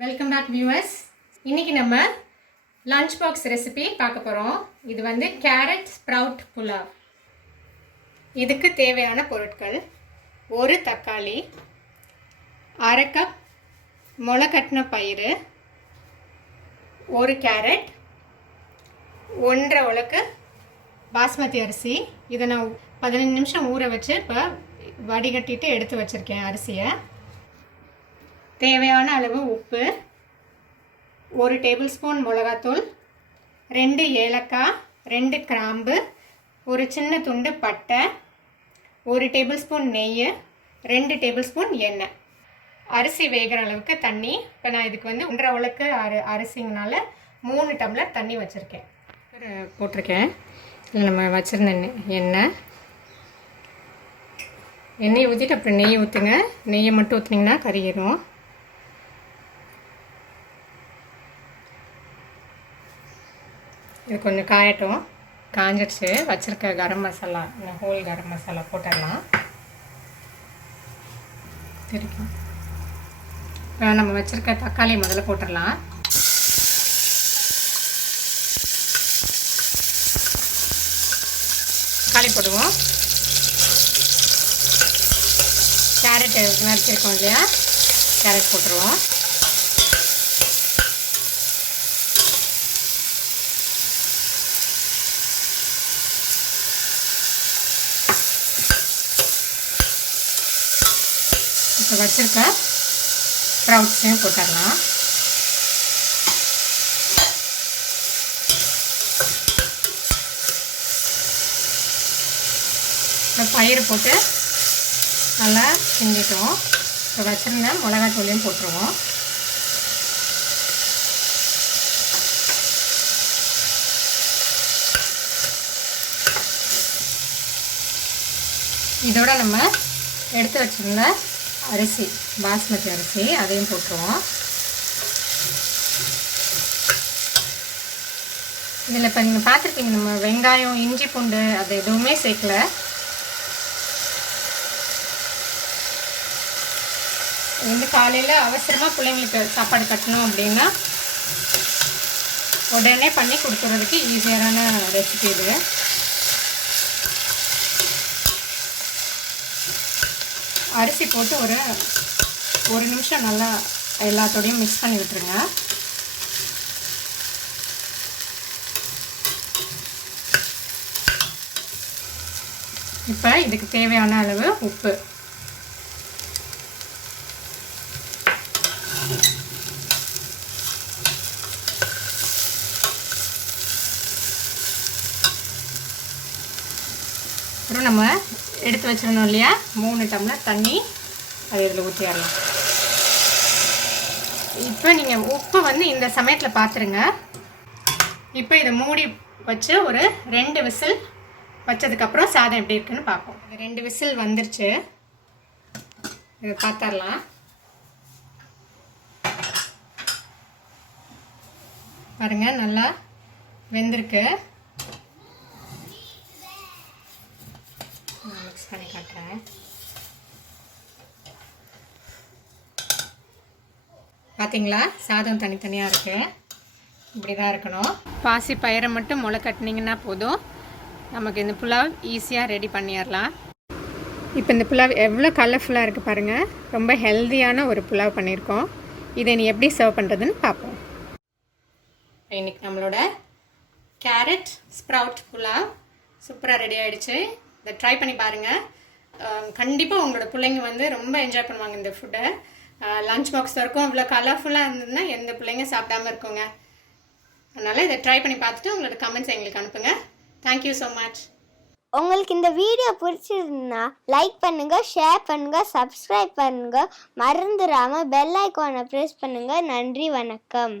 Welcome back viewers. இன்றைக்கி நம்ம lunch box recipe பார்க்க போகிறோம். இது வந்து கேரட் ஸ்ப்ரவுட் புலாவ். இதுக்கு தேவையான பொருட்கள்: ஒரு தக்காளி, அரை கப் முளைக்கட்டின பயிறு, ஒரு கேரட், 1.5 உலக்கு பாஸ்மதி அரிசி. இதை நான் 15 நிமிஷம் ஊற வச்சு இப்போ வடிகட்டிட்டு எடுத்து வச்சுருக்கேன் அரிசியை. தேவையான அளவு உப்பு, 1 டேபிள் ஸ்பூன் மிளகாத்தூள், 2 ஏலக்காய், 2 கிராம்பு, ஒரு சின்ன துண்டு பட்டை, 1 டேபிள் ஸ்பூன் நெய், 2 டேபிள் ஸ்பூன் எண்ணெய். அரிசி வேகிற அளவுக்கு தண்ணி. இப்போ நான் இதுக்கு வந்து 1.5 உலக்கு அரிசிங்கனால 3 டம்ளர் தண்ணி வச்சுருக்கேன் போட்டிருக்கேன். இதில் நம்ம வச்சுருந்த எண்ணெய் ஊற்றிட்டு அப்புறம் நெய் ஊற்றுங்க. நெய்யை மட்டும் ஊற்றுனீங்கன்னா கறியிடும். இது கொஞ்சம் காயட்டும். காஞ்சிடுச்சு. வச்சுருக்க கரம் மசாலா, இந்த ஹோல் கரம் மசாலா போட்டுடலாம். தெரியும். நம்ம வச்சுருக்க தக்காளி முதல்ல போட்டுடலாம். தக்காளி போடுவோம். கேரட் நறுக்கிருக்கோம் இல்லையா, கேரட் போட்டுருவோம். இப்போ வச்சுருக்க ஸ்ப்ரவுட்ஸையும் போட்டுடலாம். இப்போ பயிர் போட்டு நல்லா கிண்டிட்டோம். இப்போ வச்சுருந்த மிளகாத்தூளையும் போட்டுருவோம். இதோட நம்ம எடுத்து வச்சுருந்த அரிசி, பாஸ்மதி அரிசி, அதையும் போட்டுருவோம். இதில் இப்போ நீங்கள் பார்த்துருப்பீங்க, நம்ம வெங்காயம், இஞ்சி, பூண்டு அது எதுவுமே சேர்க்கல. வந்து காலையில் அவசரமாக பிள்ளைங்களுக்கு சாப்பாடு கட்டணும் அப்படின்னா உடனே பண்ணி கொடுத்துறதுக்கு ஈஸியான ரெசிபி இது. அரிசி போட்டு ஒரு நிமிஷம் நல்லா எல்லாத்தோடையும் மிக்ஸ் பண்ணி விட்டுருங்க. இப்போ இதுக்கு தேவையான அளவு உப்பு, அப்புறம் நம்ம எடுத்து வச்சுருந்தோம் இல்லையா 3 டம்ளர் தண்ணி, அது இதில் ஊற்றிடலாம். இப்போ நீங்கள் உப்பு வந்து இந்த சமயத்தில் பார்த்துருங்க. இப்போ இதை மூடி வச்சு ஒரு 2 விசில் வச்சதுக்கப்புறம் சாதம் எப்படி இருக்குன்னு பார்ப்போம். 2 விசில் வந்துருச்சு. இதை பார்த்துடலாம். பாருங்கள், நல்லா வெந்திருக்கு. மிக்ஸ் பண்ணி காட்டுறேன். பார்த்தீங்களா, சாதம் தனித்தனியாக இருக்குது. இப்படி தான் இருக்கணும். பாசி பயிரை மட்டும் முளை கட்டினீங்கன்னா போதும், நமக்கு இந்த புலாவ் ஈஸியாக ரெடி பண்ணிடலாம். இப்போ இந்த புலாவ் எவ்வளோ கலர்ஃபுல்லாக இருக்குது பாருங்கள். ரொம்ப ஹெல்த்தியான ஒரு புலாவ் பண்ணியிருக்கோம். இதை நீ எப்படி சர்வ் பண்ணுறதுன்னு பார்ப்போம். இன்றைக்கி நம்மளோட கேரட் ஸ்ப்ரவுட் புலாவ் சூப்பராக ரெடி ஆகிடுச்சு. இதை ட்ரை பண்ணி பாருங்கள். கண்டிப்பாக உங்களோட பிள்ளைங்க வந்து ரொம்ப என்ஜாய் பண்ணுவாங்க இந்த ஃபுட்டை. லஞ்ச் பாக்ஸ் வரைக்கும் இவ்வளோ கலர்ஃபுல்லாக இருந்ததுன்னா எந்த பிள்ளைங்க சாப்பிடாமல் இருக்குங்க. அதனால் இதை ட்ரை பண்ணி பார்த்துட்டு உங்களோட கமெண்ட்ஸ் எங்களுக்கு அனுப்புங்க. Thank you so much. உங்களுக்கு இந்த வீடியோ பிடிச்சிருந்தா லைக் பண்ணுங்கள், ஷேர் பண்ணுங்கள், சப்ஸ்கிரைப் பண்ணுங்கள். மறந்துடாமல் பெல் ஐக்கானை ப்ரெஸ் பண்ணுங்கள். நன்றி, வணக்கம்.